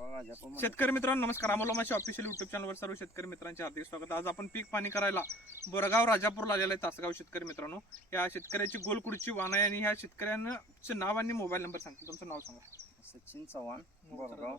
शेतकरी मित्रांनो नमस्कार. अमोल माशी ऑफिशियल युट्यूब चॅनलवर सर्व शेतकरी मित्रांचे हार्दिक स्वागत. आज आपण पीक पाणी करायला बोरगाव राजापूरला आलेला आहे तासगाव शेतकरी मित्रांनो. या शेतकऱ्याची गोलकुडची वाण आहे आणि ह्या शेतकऱ्यांचं नाव आणि मोबाईल नंबर सांगतो. तुमचं नाव सांगा. सचिन चव्हाण बोरगाव.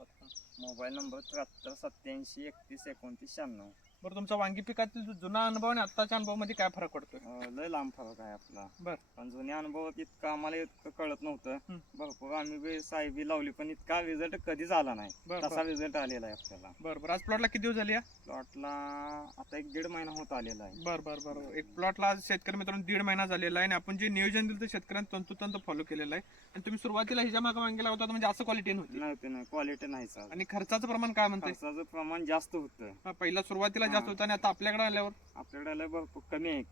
मोबाईल नंबर त्र्याहत्तर सत्याऐंशी एकतीस एकोणतीस शहाण्णव. बरं तुमचा वांगी पिकातील जो जुना अनुभव आणि आत्ताच्या अनुभवामध्ये काय फरक पडतोय? अं, लय लांब फरक आहे आपला. बर. पण जुन्या अनुभवात इतकं आम्हाला इतकं कळत नव्हतं. भरपूर आम्ही बी साहेबी लावली पण इतका रिझल्ट कधीच आला नाही. बरं तसा रिझल्ट आलेला आहे आपल्याला. बरं बरं. आज प्लॉटला किती दिवस झाली या? प्लॉटला आता एक दीड महिना होत आलेला आहे. बरं बरं बरं एक प्लॉटला आज शेतकरी मित्रांनो दीड महिना झालेला आहे आणि आपण जे नियोजन दिलं ते शेतकऱ्यांनी तंतोतंत फॉलो केलेलं आहे. आणि तुम्ही सुरुवातीला ह्याच्या मागे वांगीला होता म्हणजे असं क्वालिटी नव्हती. नव्हते नाही. क्वालिटी नाही आणि खर्चाचं प्रमाण काय म्हणते? खर्चाचं प्रमाण जास्त होतं. हा, पहिला सुरुवातीला जास्त हा. होतं आणि आता आपल्याकडे आल्यावर? आपल्याकडे भरपूर कमी आहे.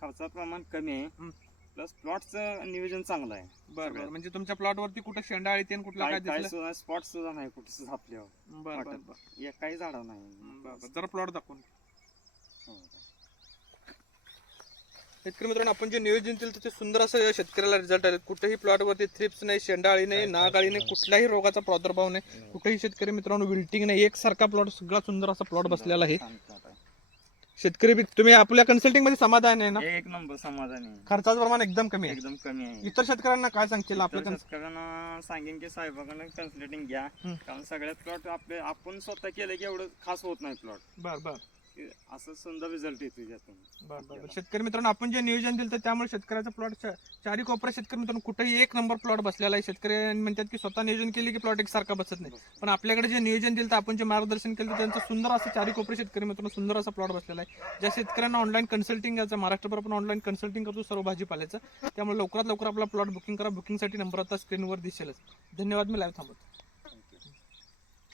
खर्चाचं प्रमाण कमी आहे. हं. प्लस प्लॉटचं नियोजन चांगलं आहे. बरं म्हणजे तुमच्या प्लॉट वरती कुठं शेंडा आळी कुठला काय काय काय दिसलं? सुद्धा स्पॉट सुद्धा नाही कुठे बरं बरं. बरं. एकाही झाडा बरं, नाही. बरं. जरा प्लॉट दाखवून. हो. शेतकरी मित्रांनो आपण जे नियोजन केलं त्याचे सुंदर असं या शेतकऱ्याला रिझल्ट आले कुठेही प्लॉट वरती थ्रिप्स नाही शेंडाळी नाही नागाळी नाही कुठल्याही रोगाचा प्रादुर्भाव नाही. कुठेही शेतकरी मित्रांनो विल्टिंग नाही. एकसारखा प्लॉट सगळा सुंदर असा प्लॉट बसलेला आहे. शेतकरी तुम्ही आपल्या कन्सल्टिंगमध्ये समाधान आहे ना? एक नंबर समाधानी आहे. खर्चाचं प्रमाण एकदम कमी आहे. एकदम कमी आहे. इतर शेतकऱ्यांना काय सांगशील आपल्या शेतकऱ्यांना सांगेन की साहेबाकडनं कन्सल्टिंग घ्या. कारण सगळ्यात प्लॉट आपले आपण स्वतः केलं की एवढं खास होत नाही प्लॉट बर बर. असं सुंदर रिझल्ट येतो त्यातून बर बर बर. शेतकरी मित्रांनो आपण जे नियोजन दिलं तर त्यामुळे शेतकऱ्याचा प्लॉट चारी कोपऱ्या शेतकरी मित्रांनो कुठेही एक नंबर प्लॉट बसलेला आहे. शेतकरी म्हणतात की स्वतः नियोजन केले की प्लॉट एकसारखा बसत नाही. पण आपल्याकडे जे नियोजन दिलं तर आपण जे मार्गदर्शन केलं तर त्यांचं सुंदर असं चारी कोपरे शेतकरी मित्रांनो सुंदर असा प्लॉट बसलेला आहे. ज्या शेतकऱ्यांना ऑनलाईन कन्सल्टिंग याचं महाराष्ट्रभर आपण ऑनलाईन कन्सल्टिंग करतो सर्व भाजीपाल्याचं. त्यामुळे लवकरात लवकर आपला प्लॉट बुकिंग करा. बुकिंगसाठी नंबर आता स्क्रीनवर दिसेलच. धन्यवाद. मी लाईव्ह थांबतो